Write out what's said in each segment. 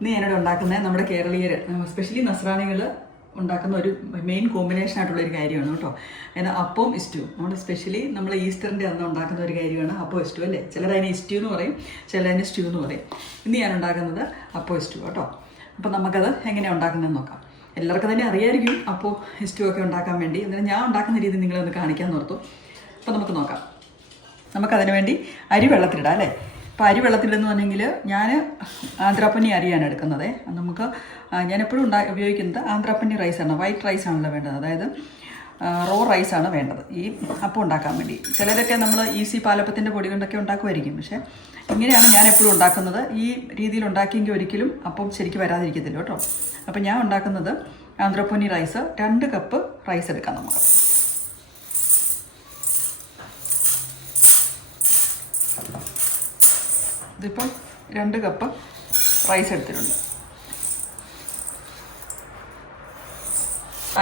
ഇന്ന് ഞാനിവിടെ ഉണ്ടാക്കുന്നത് നമ്മുടെ കേരളീയർ എസ്പെഷ്യലി നസ്രാണികൾ ഉണ്ടാക്കുന്ന ഒരു മെയിൻ കോമ്പിനേഷൻ ആയിട്ടുള്ളൊരു കാര്യമാണ് കേട്ടോ. അതിന് അപ്പവും ഇസ്റ്റു. നമ്മൾ സ്പെഷ്യലി നമ്മൾ ഈസ്റ്ററിൻ്റെ അന്ന് ഉണ്ടാക്കുന്ന ഒരു കാര്യമാണ് അപ്പവും ഇസ്റ്റു അല്ലേ. ചിലരതിന് ഇസ്റ്റു എന്ന് പറയും, ചിലതിന് സ്റ്റ്യൂ എന്ന് പറയും. ഇന്ന് ഞാൻ ഉണ്ടാക്കുന്നത് അപ്പവും ഇസ്റ്റു കേട്ടോ. അപ്പം നമുക്കത് എങ്ങനെയാണ് ഉണ്ടാക്കുന്നതെന്ന് നോക്കാം. എല്ലാവർക്കും തന്നെ അറിയായിരിക്കും അപ്പോൾ ഇസ്റ്റു ഒക്കെ ഉണ്ടാക്കാൻ വേണ്ടി. എന്നാലും ഞാൻ ഉണ്ടാക്കുന്ന രീതി നിങ്ങളൊന്ന് കാണിക്കാൻ ഓർത്തു. അപ്പോൾ നമുക്ക് നോക്കാം. നമുക്കതിന് വേണ്ടി അരി വെള്ളത്തിലിടാം അല്ലേ. അപ്പോൾ അരി വെള്ളത്തിലെന്ന് പറഞ്ഞെങ്കിൽ ഞാൻ ആന്ധ്രാപ്പനി അരിയാണ് എടുക്കുന്നത്. നമുക്ക് ഞാനെപ്പോഴും ഉപയോഗിക്കുന്നത് ആന്ധ്രാപ്പനി റൈസാണ്, വൈറ്റ് റൈസാണല്ലോ വേണ്ടത്. അതായത് റോ റൈസാണ് വേണ്ടത് ഈ അപ്പം ഉണ്ടാക്കാൻ വേണ്ടി. ചിലരൊക്കെ നമ്മൾ ഈസി പാലപ്പത്തിൻ്റെ പൊടി കൊണ്ടൊക്കെ ഉണ്ടാക്കുമായിരിക്കും, പക്ഷേ ഇങ്ങനെയാണ് ഞാൻ എപ്പോഴും ഉണ്ടാക്കുന്നത്. ഈ രീതിയിൽ ഉണ്ടാക്കിയെങ്കിൽ ഒരിക്കലും അപ്പം ശരിക്കും വരാതിരിക്കത്തില്ല കേട്ടോ. അപ്പം ഞാൻ ഉണ്ടാക്കുന്നത് ആന്ധ്രാപ്പനി റൈസ് 2 കപ്പ് റൈസ് എടുക്കാം നമുക്ക്. ഇതിപ്പം 2 കപ്പ് റൈസ് എടുത്തിട്ടുണ്ട്.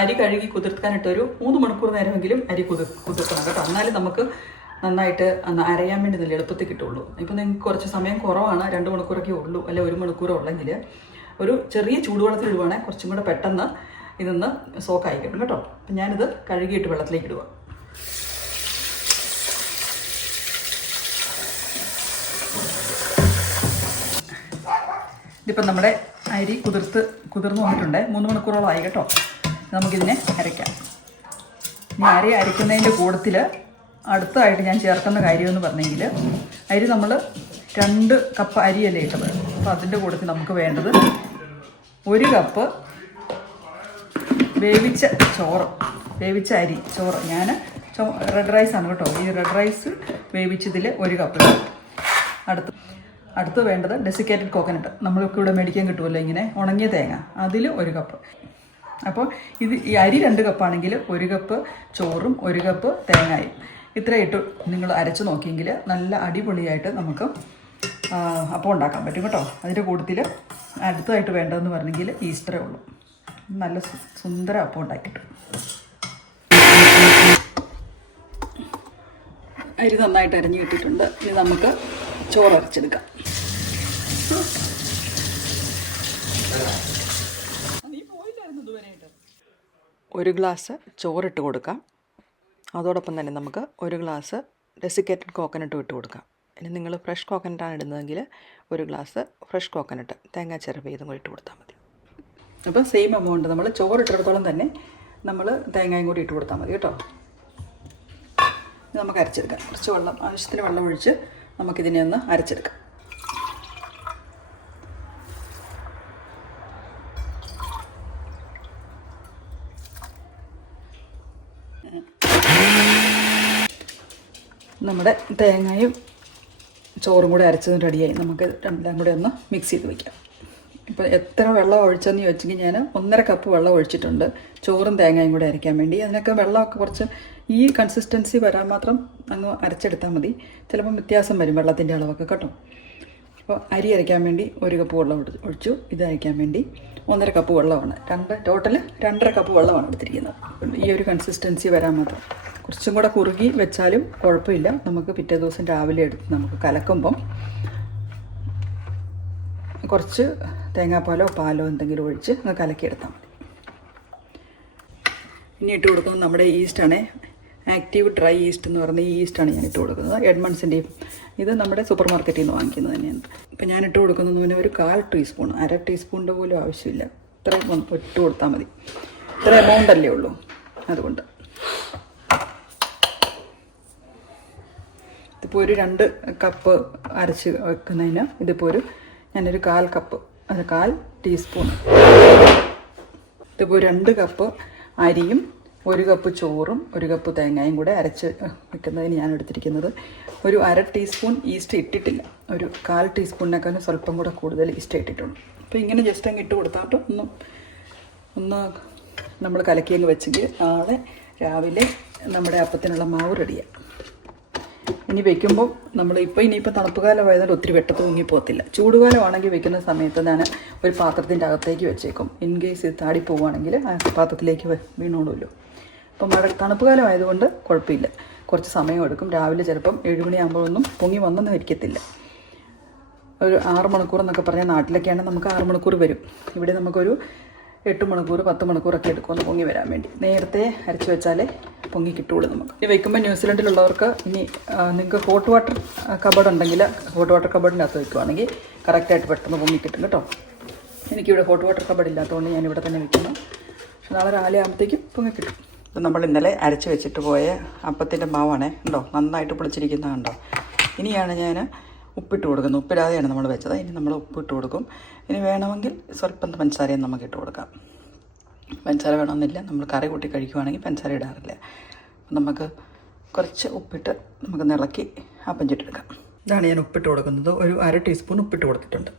അരി കഴുകി കുതിർക്കാനിട്ടൊരു 3 മണിക്കൂർ നേരമെങ്കിലും അരി കുതിർക്കണം കേട്ടോ. എന്നാലും നമുക്ക് നന്നായിട്ട് അരയാൻ വേണ്ടി നല്ല എളുപ്പത്തിൽ കിട്ടുള്ളൂ. ഇപ്പം നിങ്ങൾക്ക് കുറച്ച് സമയം കുറവാണ്, 2 മണിക്കൂറൊക്കെ ഉള്ളൂ, അല്ലെ 1 മണിക്കൂറോ ഉള്ളെങ്കിൽ ഒരു ചെറിയ ചൂടുവെള്ളത്തിൽ ഇടുവാണെങ്കിൽ കുറച്ചും കൂടെ പെട്ടെന്ന് ഇതൊന്ന് സോക്കായി കിട്ടും കേട്ടോ. അപ്പം ഞാനിത് കഴുകിയിട്ട് വെള്ളത്തിലേക്ക് ഇടുക. ഇതിപ്പം നമ്മുടെ അരി കുതിർന്ന് വന്നിട്ടുണ്ട്. 3 മണിക്കൂറോളമായി കേട്ടോ. നമുക്കിതിനെ അരയ്ക്കാം. ഇനി അരി അരയ്ക്കുന്നതിൻ്റെ കൂട്ടത്തിൽ അടുത്തതായിട്ട് ഞാൻ ചേർക്കുന്ന കാര്യമെന്ന് പറഞ്ഞെങ്കിൽ, അരി നമ്മൾ 2 കപ്പ് അരിയല്ലേ ഇട്ടത്. അപ്പോൾ അതിൻ്റെ കൂട്ടത്തിൽ നമുക്ക് വേണ്ടത് 1 കപ്പ് വേവിച്ച അരി ചോറ്. ഞാൻ റെഡ് റൈസാണ് കേട്ടോ. ഈ റെഡ് റൈസ് വേവിച്ചതിൽ 1 കപ്പ്. അടുത്ത് വേണ്ടത് ഡെസിക്കേറ്റഡ് കോക്കനട്ട്. നമ്മളൊക്കെ ഇവിടെ മേടിക്കാൻ കിട്ടുമല്ലോ ഇങ്ങനെ ഉണങ്ങിയ തേങ്ങ, അതിൽ 1 കപ്പ്. അപ്പോൾ ഈ അരി 2 കപ്പാണെങ്കിൽ 1 കപ്പ് ചോറും 1 കപ്പ് തേങ്ങയും ഇത്ര ഇട്ട് നിങ്ങൾ അരച്ച് നോക്കിയെങ്കിൽ നല്ല അടിപൊളിയായിട്ട് നമുക്ക് അപ്പം ഉണ്ടാക്കാൻ പറ്റും കേട്ടോ. അതിൻ്റെ കൂട്ടത്തിൽ അടുത്തതായിട്ട് വേണ്ടതെന്ന് പറഞ്ഞെങ്കിൽ ഈസ്റ്ററേ ഉള്ളൂ. നല്ല സുന്ദര അപ്പം ഉണ്ടാക്കിയിട്ട് അരി നന്നായിട്ട് അരഞ്ഞു കിട്ടിയിട്ടുണ്ട്. ഇനി നമുക്ക് ചോറ് അരച്ചെടുക്കാം. 1 ഗ്ലാസ് ചോറിട്ട് കൊടുക്കാം. അതോടൊപ്പം തന്നെ നമുക്ക് 1 ഗ്ലാസ് ഡെസിക്കേറ്റഡ് കോക്കനട്ടും ഇട്ട് കൊടുക്കാം. ഇനി നിങ്ങൾ ഫ്രഷ് കോക്കനട്ടാണ് ഇടുന്നതെങ്കിൽ 1 ഗ്ലാസ് ഫ്രഷ് കോക്കനട്ട് തേങ്ങാ ചിരവ് ഇതും കൂടി ഇട്ട് കൊടുത്താൽ മതി. അപ്പോൾ സെയിം എമൗണ്ട് നമ്മൾ ചോറിട്ടിടത്തോളം തന്നെ നമ്മൾ തേങ്ങയും കൂടി ഇട്ട് കൊടുത്താൽ മതി കേട്ടോ. നമുക്ക് അരച്ചെടുക്കാം. കുറച്ച് വെള്ളം, ആവശ്യത്തിന് വെള്ളം ഒഴിച്ച് നമുക്കിതിനെ ഒന്ന് അരച്ചെടുക്കാം. നമ്മുടെ തേങ്ങയും ചോറും കൂടെ അരച്ചതും റെഡിയായി. നമുക്ക് രണ്ടാം കൂടെ ഒന്ന് മിക്സ് ചെയ്ത് വയ്ക്കാം. ഇപ്പോൾ എത്ര വെള്ളം ഒഴിച്ചെന്ന് ചോദിച്ചെങ്കിൽ ഞാൻ 1.5 കപ്പ് വെള്ളം ഒഴിച്ചിട്ടുണ്ട് ചോറും തേങ്ങയും കൂടെ അരയ്ക്കാൻ വേണ്ടി. അതിനൊക്കെ വെള്ളമൊക്കെ കുറച്ച് ഈ കൺസിസ്റ്റൻസി വരാൻ മാത്രം അങ്ങ് അരച്ചെടുത്താൽ മതി. ചിലപ്പം വ്യത്യാസം വരും വെള്ളത്തിൻ്റെ അളവൊക്കെ കേട്ടോ. അപ്പോൾ അരി അരയ്ക്കാൻ വേണ്ടി 1 കപ്പ് വെള്ളം ഒഴിച്ചു. ഇത് അരയ്ക്കാൻ വേണ്ടി 1.5 കപ്പ് വെള്ളമാണ്. ടോട്ടൽ 2.5 കപ്പ് വെള്ളമാണ് എടുത്തിരിക്കുന്നത്. ഈ ഒരു കൺസിസ്റ്റൻസി വരാൻ മാത്രം. കുറച്ചും കൂടെ കുറുകി വെച്ചാലും കുഴപ്പമില്ല. നമുക്ക് പിറ്റേ ദിവസം രാവിലെ എടുത്ത് നമുക്ക് കലക്കുമ്പം കുറച്ച് തേങ്ങാപ്പാലോ പാലോ എന്തെങ്കിലും ഒഴിച്ച് കലക്കിയെടുത്താൽ മതി. ഇനി ഇട്ട് കൊടുക്കുന്നത് നമ്മുടെ ഈസ്റ്റാണ്. ആക്റ്റീവ് ഡ്രൈ ഈസ്റ്റ് എന്ന് പറയുന്ന ഈ ഈസ്റ്റാണ് ഞാൻ ഇട്ട് കൊടുക്കുന്നത്. എഡ്മണ്ട്സിൻ്റെയും ഇത് നമ്മുടെ സൂപ്പർ മാർക്കറ്റിൽ നിന്ന് വാങ്ങിക്കുന്നത് തന്നെയാണ്. ഇപ്പം ഞാൻ ഇട്ട് കൊടുക്കുന്നത് പിന്നെ ഒരു 1/4 ടീസ്പൂൺ, 1/2 ടീസ്പൂണിൻ്റെ പോലും ആവശ്യമില്ല. ഇത്രയും ഇട്ട് കൊടുത്താൽ മതി. ഇത്ര എമൗണ്ട് അല്ലേ ഉള്ളൂ, അതുകൊണ്ട്. ഇതിപ്പോൾ ഒരു 2 കപ്പ് അരച്ച് വെക്കുന്നതിന് ഇതിപ്പോൾ ഞാനൊരു 1/4 കപ്പ്, 1/4 ടീസ്പൂൺ. ഇതിപ്പോൾ 2 കപ്പ് അരിയും 1 കപ്പ് ചോറും 1 കപ്പ് തേങ്ങയും കൂടെ അരച്ച് വെക്കുന്നതിന് ഞാൻ എടുത്തിരിക്കുന്നത്. ഒരു 1/2 ടീസ്പൂൺ ഈസ്റ്റ് ഇട്ടിട്ടില്ല. ഒരു 1/4 ടീസ്പൂണിനേക്കാളും സ്വല്പം കൂടെ കൂടുതൽ ഈസ്റ്റ് ഇട്ടിട്ടുണ്ട്. അപ്പോൾ ഇങ്ങനെ ജസ്റ്റ് അങ്ങ് ഇട്ട് കൊടുത്താട്ട് ഒന്ന് നമ്മൾ കലക്കിയങ്ങ് വെച്ചെങ്കിൽ നാളെ രാവിലെ നമ്മുടെ അപ്പത്തിനുള്ള മാവ് റെഡിയാണ്. ഇനി വെക്കുമ്പോൾ ഇനിയിപ്പോൾ തണുപ്പ് കാലമായതുകൊണ്ട് ഒത്തിരി വെട്ടത്ത് തൂങ്ങിപ്പോകത്തില്ല. ചൂടുകാലമാണെങ്കിൽ വെക്കുന്ന സമയത്ത് ഞാൻ ഒരു പാത്രത്തിൻ്റെ അകത്തേക്ക് വെച്ചേക്കും. ഇൻ കേസ് ഇത് താടി പോവുകയാണെങ്കിൽ ആ പാത്രത്തിലേക്ക് വീണോളൂല്ലോ. അപ്പം തണുപ്പ് കാലമായതുകൊണ്ട് കുഴപ്പമില്ല. കുറച്ച് സമയം എടുക്കും. രാവിലെ ചിലപ്പം 7 മണിയാകുമ്പോഴൊന്നും പൊങ്ങി വന്നൊന്നും ഇരിക്കത്തില്ല. ഒരു 6 മണിക്കൂർ എന്നൊക്കെ പറഞ്ഞാൽ നാട്ടിലൊക്കെയാണെങ്കിൽ നമുക്ക് 6 മണിക്കൂർ വരും. ഇവിടെ നമുക്കൊരു 8 മണിക്കൂർ 10 മണിക്കൂറൊക്കെ എടുക്കുമെന്ന് പൊങ്ങി വരാൻ വേണ്ടി. നേരത്തെ അരച്ച് വെച്ചാലേ പൊങ്ങി കിട്ടുള്ളൂ നമുക്ക്. ഇനി വയ്ക്കുമ്പോൾ ന്യൂസിലൻഡിലുള്ളവർക്ക് ഇനി നിങ്ങൾക്ക് ഹോട്ട് വാട്ടർ കബോർഡ് ഉണ്ടെങ്കിൽ ഹോട്ട് വാട്ടർ കബോർഡിനകത്ത് വയ്ക്കുവാണെങ്കിൽ കറക്റ്റായിട്ട് പെട്ടെന്ന് പൊങ്ങി കിട്ടും കേട്ടോ. എനിക്കിവിടെ ഹോട്ട് വാട്ടർ കബോർഡ് ഇല്ലാത്തതുകൊണ്ട് ഞാൻ ഇവിടെ തന്നെ വയ്ക്കുന്നു. പക്ഷെ നാളെ രാവിലെ ആകുമ്പോഴത്തേക്കും പൊങ്ങി കിട്ടും. ഇപ്പം നമ്മൾ ഇന്നലെ അരച്ച് വെച്ചിട്ട് പോയ അപ്പത്തിൻ്റെ മാവാണേ ഉണ്ടോ, നന്നായിട്ട് പൊളിച്ചിരിക്കുന്നത് കണ്ടോ. ഇനിയാണ് ഞാൻ ഉപ്പിട്ട് കൊടുക്കുന്നത്. ഉപ്പിടാതെയാണ് നമ്മൾ വെച്ചത്. ഇനി നമ്മൾ ഉപ്പിട്ട് കൊടുക്കും. ഇനി വേണമെങ്കിൽ സ്വല്പം പഞ്ചസാരയും നമുക്ക് ഇട്ട് കൊടുക്കാം. പഞ്ചസാര വേണമെന്നില്ല, നമ്മൾ കറി കൂട്ടി കഴിക്കുവാണെങ്കിൽ പഞ്ചസാര ഇടാറില്ല. നമുക്ക് കുറച്ച് ഉപ്പിട്ട് നമുക്ക് ഇളക്കി അപ്പം ചുട്ടെടുക്കാം. ഇതാണ് ഞാൻ ഉപ്പിട്ട് കൊടുക്കുന്നത്. ഒരു 1/2 ടീസ്പൂൺ ഉപ്പിട്ട് കൊടുത്തിട്ടുണ്ട്.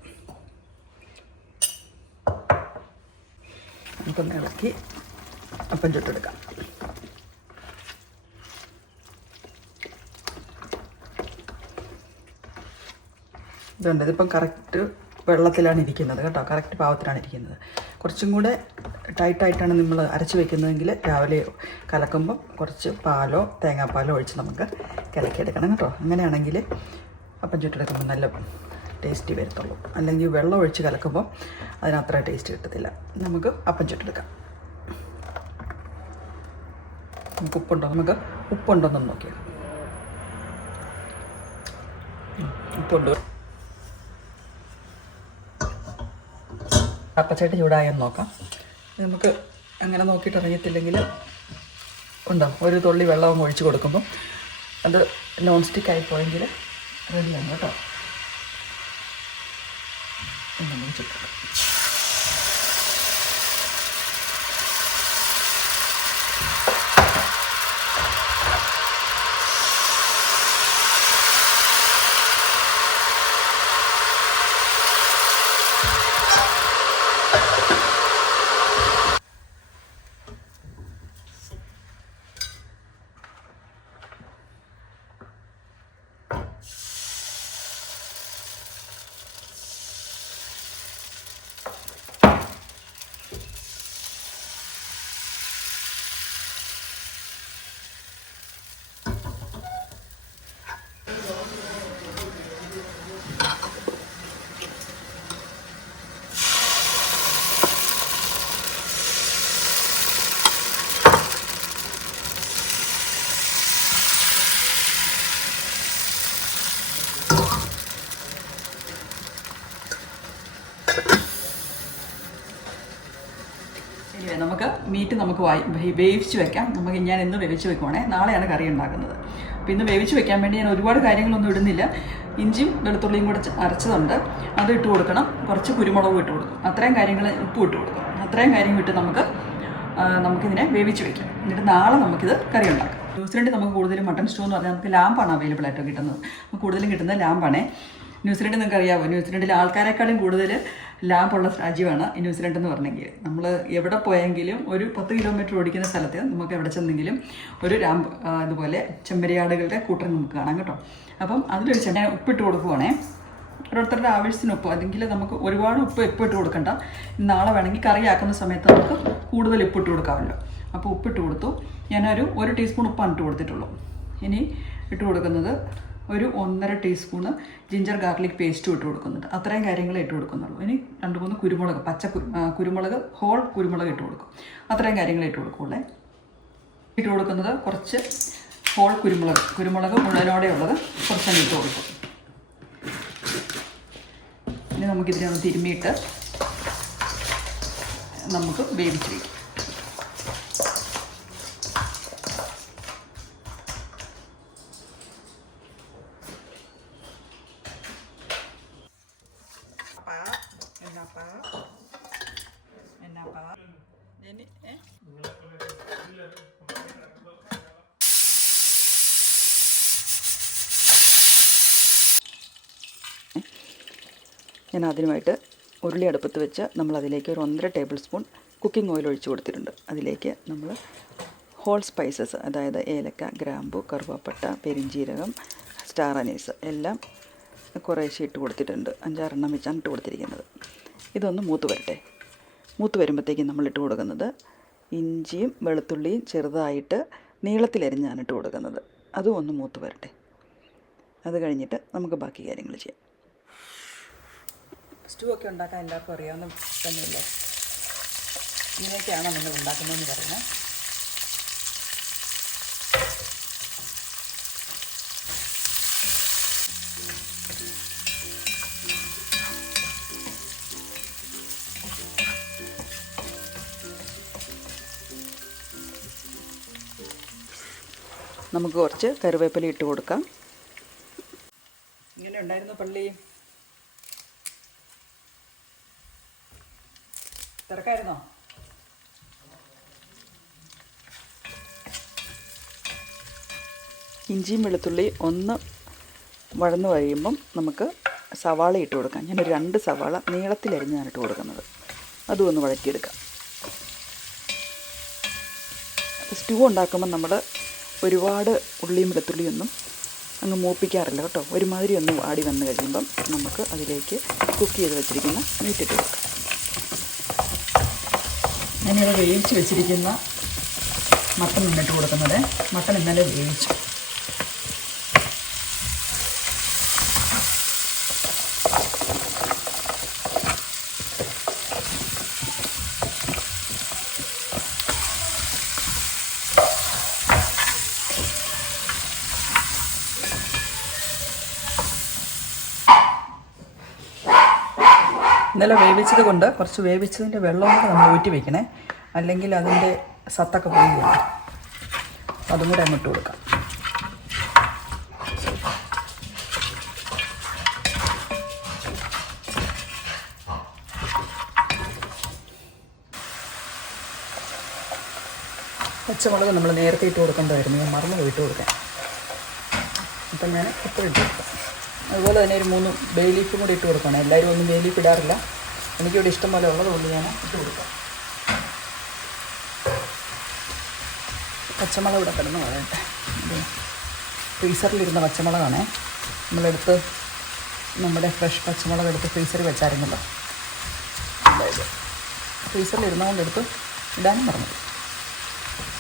നമുക്കൊന്ന് ഇളക്കി അപ്പം ചുട്ടെടുക്കാം. ഇതുണ്ട്, ഇതിപ്പം കറക്റ്റ് വെള്ളത്തിലാണ് ഇരിക്കുന്നത് കേട്ടോ. കറക്റ്റ് പാവത്തിലാണ് ഇരിക്കുന്നത്. കുറച്ചും കൂടെ ടൈറ്റായിട്ടാണ് നമ്മൾ അരച്ച് വയ്ക്കുന്നതെങ്കിൽ രാവിലെ കലക്കുമ്പം കുറച്ച് പാലോ തേങ്ങാപ്പാലോ ഒഴിച്ച് നമുക്ക് കലക്കിയെടുക്കണം കേട്ടോ. അങ്ങനെയാണെങ്കിൽ അപ്പം ചുട്ടെടുക്കുമ്പോൾ നല്ല ടേസ്റ്റി വരത്തുള്ളൂ. അല്ലെങ്കിൽ വെള്ളം ഒഴിച്ച് കലക്കുമ്പോൾ അതിനത്ര ടേസ്റ്റ് കിട്ടത്തില്ല. നമുക്ക് അപ്പം ചുട്ടെടുക്കാം. നമുക്ക് ഉപ്പുണ്ടോയെന്ന് നോക്കിയാൽ ഉപ്പുണ്ട്. അപ്പച്ചട്ടി ചൂടായെന്ന് നോക്കാം. നമുക്ക് അങ്ങനെ നോക്കിയിട്ട് അറിയത്തില്ലെങ്കിൽ ഉണ്ടോ ഒരു തുള്ളി വെള്ളവും ഒഴിച്ച് കൊടുക്കുമ്പോൾ അത് നോൺ സ്റ്റിക്ക് ആയി പോയെങ്കിൽ റെഡിയാണ് കേട്ടോ. നമ്മൾ ചുട്ടെടുക്കാം. നമുക്ക് മീറ്റ് നമുക്ക് വേവിച്ച് വെക്കാം. ഞാൻ ഇന്ന് വേവിച്ച് വെക്കുവാണേ. നാളെയാണ് കറി ഉണ്ടാക്കുന്നത്. അപ്പോൾ ഇന്ന് വേവിച്ച് വെക്കാൻ വേണ്ടി ഞാൻ ഒരുപാട് കാര്യങ്ങളൊന്നും ഇടുന്നില്ല. ഇഞ്ചിയും വെളുത്തുള്ളിയും കൂടെ അരച്ചതുണ്ട്, അത് ഇട്ട് കൊടുക്കണം. കുറച്ച് കുരുമുളകും ഇട്ട് കൊടുക്കും. അത്രയും കാര്യങ്ങൾ, ഉപ്പും ഇട്ട് കൊടുക്കും. അത്രയും കാര്യങ്ങൾ ഇട്ട് നമുക്കിതിനെ വേവിച്ച് വെക്കാം. എന്നിട്ട് നാളെ നമുക്കിത് കറി ഉണ്ടാക്കാം. ന്യൂസിലൻഡിൽ നമുക്ക് കൂടുതലും മട്ടൺ സ്റ്റൂ എന്ന് പറഞ്ഞാൽ നമുക്ക് ലാമ്പാണ് അവൈലബിൾ ആയിട്ട് കിട്ടുന്നത്. നമുക്ക് കൂടുതലും കിട്ടുന്നത് ലാമ്പാണേ. ന്യൂസിലൻഡ് നിങ്ങൾക്ക് അറിയാമോ, ന്യൂസിലൻഡിലെ ആൾക്കാരെക്കാളും കൂടുതൽ ലാഭമുള്ള രാജ്യമാണ് ഈ ന്യൂസിലൻഡ് എന്ന് പറഞ്ഞെങ്കിൽ. നമ്മൾ എവിടെ പോയെങ്കിലും ഒരു 10 കിലോമീറ്റർ ഓടിക്കുന്ന സ്ഥലത്ത് നമുക്ക് എവിടെ ചെന്നെങ്കിലും ഒരു ഇതുപോലെ ചെമ്മരിയാടുകളുടെ കൂട്ടം നമുക്ക് കാണാം കേട്ടോ. അപ്പം അതിലൊരു ചെമ്മ ഉപ്പിട്ട് കൊടുക്കുവാണേ. ഓരോരുത്തരുടെ ആവശ്യത്തിന് ഉപ്പ്, അല്ലെങ്കിൽ നമുക്ക് ഒരുപാട് ഉപ്പ് ഇട്ട് കൊടുക്കണ്ട. നാളെ വേണമെങ്കിൽ കറിയാക്കുന്ന സമയത്ത് നമുക്ക് കൂടുതൽ ഉപ്പിട്ട് കൊടുക്കാമല്ലോ. അപ്പോൾ ഉപ്പിട്ട് കൊടുത്തു. ഞാനൊരു 1 ടീസ്പൂൺ ഉപ്പാണ് ഇട്ട് കൊടുത്തിട്ടുള്ളൂ. ഇനി ഇട്ട് കൊടുക്കുന്നത് ഒരു 1.5 ടീസ്പൂണ് ജിഞ്ചർ ഗാർലിക് പേസ്റ്റും ഇട്ട് കൊടുക്കുന്നുണ്ട്. അത്രയും കാര്യങ്ങളെ ഇട്ട് കൊടുക്കുന്നുള്ളൂ. ഇനി 2-3 കുരുമുളക്, കുരുമുളക്, ഹോൾ കുരുമുളക് ഇട്ട് കൊടുക്കും. അത്രയും കാര്യങ്ങളെ ഇട്ട് കൊടുക്കുള്ളേ. ഇട്ട് കൊടുക്കുന്നത് കുറച്ച് ഹോൾ കുരുമുളക് മുഴുവനോടെ ഉള്ളത് കുറച്ചങ്ങ് ഇട്ട് കൊടുക്കും. ഇനി നമുക്കിതിനെ ഒന്ന് തിരുമ്മിയിട്ട് നമുക്ക് വേവിച്ച് വയ്ക്കും. ഞാൻ അതിനുമായിട്ട് ഉരുളി അടുപ്പത്ത് വെച്ച് നമ്മളതിലേക്ക് ഒരു 1.5 ടേബിൾ സ്പൂൺ കുക്കിംഗ് ഓയിൽ ഒഴിച്ച് കൊടുത്തിട്ടുണ്ട്. അതിലേക്ക് നമ്മൾ ഹോൾ സ്പൈസസ്, അതായത് ഏലക്ക, ഗ്രാമ്പു, കറുവാപ്പട്ട, പെരിഞ്ചീരകം, സ്റ്റാർ അനീസ് എല്ലാം കുറേശ്ശെ ഇട്ട് കൊടുത്തിട്ടുണ്ട്. 5-6 എണ്ണം വെച്ചാണ് ഇട്ട് കൊടുത്തിരിക്കുന്നത്. ഇതൊന്ന് മൂത്ത് വരട്ടെ. മൂത്ത് വരുമ്പോഴത്തേക്കും നമ്മളിട്ട് കൊടുക്കുന്നത് ഇഞ്ചിയും വെളുത്തുള്ളിയും ചെറുതായിട്ട് നീളത്തിലരിഞ്ഞാണ് ഇട്ട് കൊടുക്കുന്നത്. അതും ഒന്ന് മൂത്ത് വരട്ടെ. അത് കഴിഞ്ഞിട്ട് നമുക്ക് ബാക്കി കാര്യങ്ങൾ ചെയ്യാം. സ്റ്റൂ ഒക്കെ ഉണ്ടാക്കാൻ എല്ലാവർക്കും അറിയാവുന്ന തന്നെയല്ലേ. ഇങ്ങനെയൊക്കെയാണോ നിങ്ങൾ ഉണ്ടാക്കുന്നതെന്ന് പറയുന്നത്. നമുക്ക് കുറച്ച് കറിവേപ്പില ഇട്ട് കൊടുക്കാം. ഇങ്ങനെ ഉണ്ടായിരുന്നു പള്ളി? തിരക്കായിരുന്നോ? ഇഞ്ചിയും വെളുത്തുള്ളി ഒന്ന് വഴന്നു കഴിയുമ്പം നമുക്ക് സവാള ഇട്ട് കൊടുക്കാം. ഞാനൊരു 2 സവാള നീളത്തിലരിഞ്ഞാണ് ഇട്ട് കൊടുക്കുന്നത്. അതും ഒന്ന് വഴറ്റിയെടുക്കാം. സ്റ്റൂ ഉണ്ടാക്കുമ്പോൾ നമ്മൾ ഒരുപാട് ഉള്ളിയും വെളുത്തുള്ളിയൊന്നും അങ്ങ് മൂപ്പിക്കാറില്ല കേട്ടോ. ഒരുമാതിരി ഒന്ന് വാടി വന്നു കഴിയുമ്പം നമുക്ക് അതിലേക്ക് കുക്ക് ചെയ്ത് വെച്ചിരിക്കുന്ന മീറ്റ് ഇട്ട് കൊടുക്കാം. ഞാനിവിടെ വേവിച്ച് വെച്ചിരിക്കുന്ന മട്ടൻ ഇട്ട് കൊടുക്കുന്നത്. മട്ടൻ ഇന്നലെ വേവിച്ചു. ഇന്നലെ വേവിച്ചത് കൊണ്ട് കുറച്ച് വേവിച്ചതിൻ്റെ വെള്ളം കൂടെ നമ്മൾ ഊറ്റി വയ്ക്കണേ, അല്ലെങ്കിൽ അതിൻ്റെ സത്തൊക്കെ പോയി വരും. അതും കൂടെ അങ്ങോട്ട് കൊടുക്കാം. പച്ചമുളക് നമ്മൾ നേരത്തെ ഇട്ട് കൊടുക്കേണ്ടതായിരുന്നു, ഞാൻ മറന്നു പോയിട്ട് കൊടുക്കാം. അപ്പം ഞാൻ ഇപ്പോൾ ഇട്ട് കൊടുക്കാം. അതുപോലെ തന്നെ ഒരു 3 ബേ ലീഫും കൂടി ഇട്ട് കൊടുക്കണം. എല്ലാവരും ഒന്നും ബേ ലീഫ് ഇടാറില്ല, എനിക്കിവിടെ ഇഷ്ടം പോലെ ഉള്ളതുകൊണ്ട് ഞാൻ ഇട്ട് കൊടുക്കാം. പച്ചമുളക് ഇവിടെ കിടന്ന് പറയട്ടെ. ഫ്രീസറിലിരുന്ന പച്ചമുളകാണേ. നമ്മളെടുത്ത് നമ്മുടെ ഫ്രഷ് പച്ചമുളക് എടുത്ത് ഫ്രീസറിൽ വെച്ചായിരുന്നല്ലോ. അതായത് ഫ്രീസറിലിരുന്നതുകൊണ്ട് എടുത്ത് ഇടാനും പറഞ്ഞത്.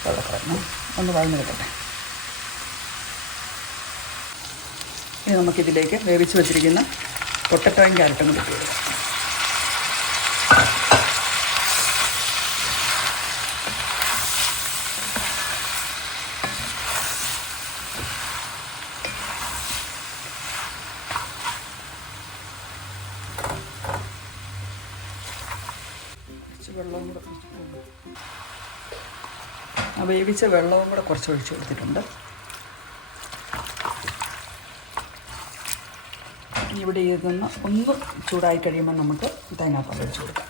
അവിടെ കിടക്കണം, ഒന്ന് വഴന്ന് കിട്ടട്ടെ. ഇനി നമുക്കിതിലേക്ക് വേവിച്ച് വെച്ചിരിക്കുന്ന പൊട്ടറ്റോയും ക്യാരറ്റും കൂടി ഇട്ട് കൊടുക്കാം. വെള്ളവും കൂടെ വേവിച്ച വെള്ളവും കൂടെ കുറച്ച് ഒഴിച്ച് കൊടുത്തിട്ടുണ്ട്. ഇവിടെ ഇരുന്ന് ഒന്ന് ചൂടായി കഴിയുമ്പോൾ നമുക്ക് തേങ്ങാപ്പാൽ ഒഴിച്ച് കൊടുക്കാം.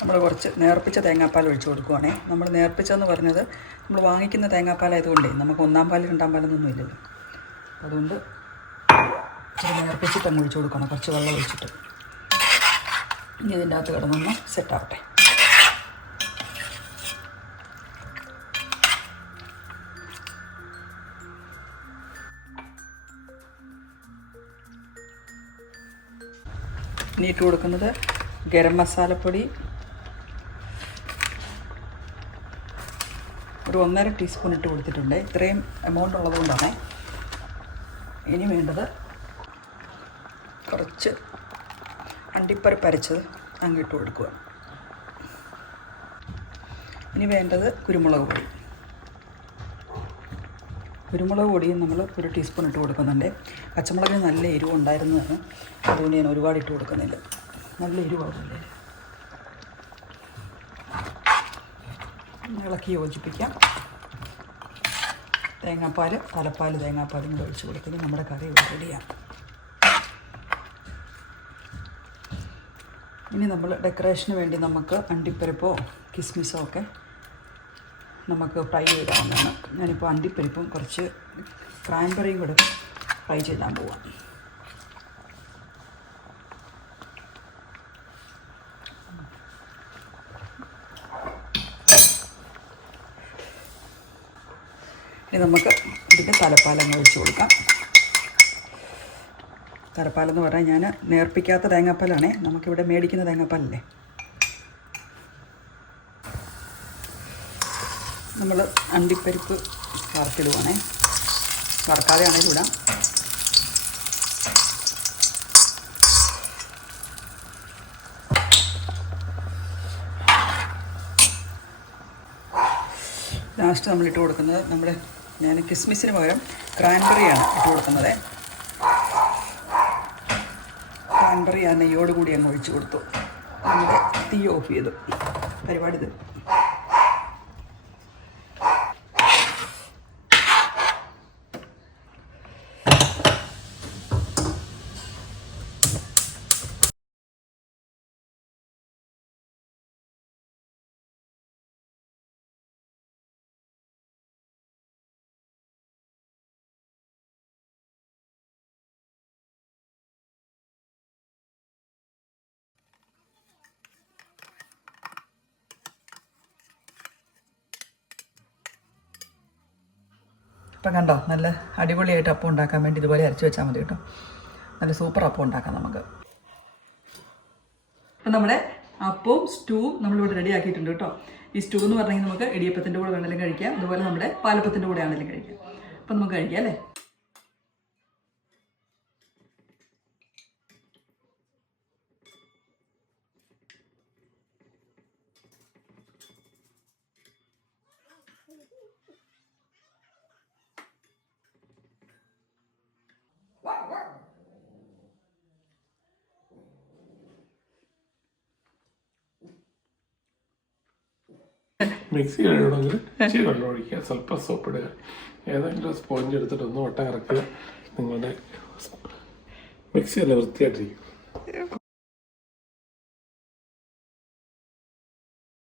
നമ്മൾ കുറച്ച് നേർപ്പിച്ച തേങ്ങാപ്പാൽ ഒഴിച്ച് കൊടുക്കുവാണേ. നമ്മൾ നേർപ്പിച്ചെന്ന് പറഞ്ഞത് നമ്മൾ വാങ്ങിക്കുന്ന തേങ്ങാപ്പാലായതുകൊണ്ടേ നമുക്ക് 1-ാം പാൽ 2-ാം പാലൊന്നും ഇല്ലല്ലോ. അതുകൊണ്ട് ഇച്ചിരി നേർപ്പിച്ചിട്ട് അങ്ങ് ഒഴിച്ച് കൊടുക്കണം, കുറച്ച് വെള്ളം ഒഴിച്ചിട്ട്. ഇനി ഇതിൻ്റെ അകത്ത് കിടന്നൊന്ന് സെറ്റാവട്ടെ. ഇനി ഇട്ട് കൊടുക്കുന്നത് ഗരം മസാലപ്പൊടി ഒരു 1.5 ടീസ്പൂൺ ഇട്ട് കൊടുത്തിട്ടുണ്ട്. ഇത്രയും എമൗണ്ട് ഉള്ളതുകൊണ്ടാണ്. ഇനി വേണ്ടത് കുറച്ച് അണ്ടിപ്പരിപ്പ് അരച്ചത് അങ്ങിട്ട് കൊടുക്കുക. ഇനി വേണ്ടത് കുരുമുളക് പൊടി. കുരുമുളക് പൊടിയും നമ്മൾ 1 ടീസ്പൂൺ ഇട്ട് കൊടുക്കുന്നുണ്ട്. പച്ചമുളകിന് നല്ല എരിവ് ഉണ്ടായിരുന്നതാണ്, അതുകൊണ്ട് ഞാൻ ഒരുപാട് ഇട്ട് കൊടുക്കുന്നില്ല. നല്ല എരിവാകുന്നില്ലേ. ഇളക്കി യോജിപ്പിക്കാം. തേങ്ങാപ്പാൽ, തേങ്ങാപ്പാലും കൂടെ ഒഴിച്ച് കൊടുത്തെങ്കിൽ നമ്മുടെ കറി റെഡിയാണ്. ഇനി നമ്മൾ ഡെക്കറേഷന് വേണ്ടി നമുക്ക് അണ്ടിപ്പരിപ്പോ കിസ്മിസോ ഒക്കെ നമുക്ക് ഫ്രൈ ചെയ്താവുന്നതാണ്. ഞാനിപ്പോൾ അണ്ടിപ്പരിപ്പും കുറച്ച് ക്രാൻബെറിയും കൂടെ ഫ്രൈ ചെയ്താൻ പോവാം. ഇനി നമുക്ക് ഇതിൻ്റെ തലപ്പാലങ്ങ് ഒഴിച്ച് കൊടുക്കാം. തലപ്പാലെന്ന് പറഞ്ഞാൽ ഞാൻ നേർപ്പിക്കാത്ത തേങ്ങാപ്പാലാണേ. നമുക്കിവിടെ മേടിക്കുന്ന തേങ്ങാപ്പാലല്ലേ. നമ്മൾ അണ്ടിപ്പരിപ്പ് വറുത്തിടുവാണേ. വറുക്കാതെ ആണെങ്കിലും ഇടാം. ലാസ്റ്റ് നമ്മൾ ഇട്ട് കൊടുക്കുന്നത് നമ്മുടെ ഞാൻ കിസ്മിസിന് പകരം ക്രാൻബെറിയാണ് ഇട്ട് കൊടുക്കുന്നത്. ക്രാൻബെറി ആ നെയ്യോട് കൂടി അങ്ങ് ഒഴിച്ച് കൊടുത്തു. നമ്മുടെ തീ ഓഫ് ചെയ്തു. പരിപാടി ഇത്. ഇപ്പം കണ്ടോ, നല്ല അടിപൊളിയായിട്ട് അപ്പം ഉണ്ടാക്കാൻ വേണ്ടി ഇതുപോലെ അരച്ച് വെച്ചാൽ മതി കേട്ടോ. നല്ല സൂപ്പർ അപ്പം ഉണ്ടാക്കാം നമുക്ക്. അപ്പം നമ്മുടെ അപ്പവും സ്റ്റൂവും നമ്മളിവിടെ റെഡി ആക്കിയിട്ടുണ്ട് കേട്ടോ. ഈ സ്റ്റൂ എന്ന് പറഞ്ഞെങ്കിൽ നമുക്ക് ഇടിയപ്പത്തിൻ്റെ കൂടെ വേണമെങ്കിലും കഴിക്കാം, അതുപോലെ നമ്മുടെ പാലപ്പത്തിൻ്റെ കൂടെ ആണെങ്കിലും കഴിക്കാം. അപ്പം നമുക്ക് കഴിക്കാം അല്ലേ. മിക്സി കഴിയണമെങ്കിൽ ഇച്ചിരി വെള്ളം ഒഴിക്കുക, സ്വല്പം സോപ്പ് ഇടുക, ഏതെങ്കിലും സ്പോഞ്ച് എടുത്തിട്ട് ഒന്ന് വട്ടം കറക്കുക. നിങ്ങളുടെ മിക്സി നല്ല വൃത്തിയായിട്ടിരിക്കും.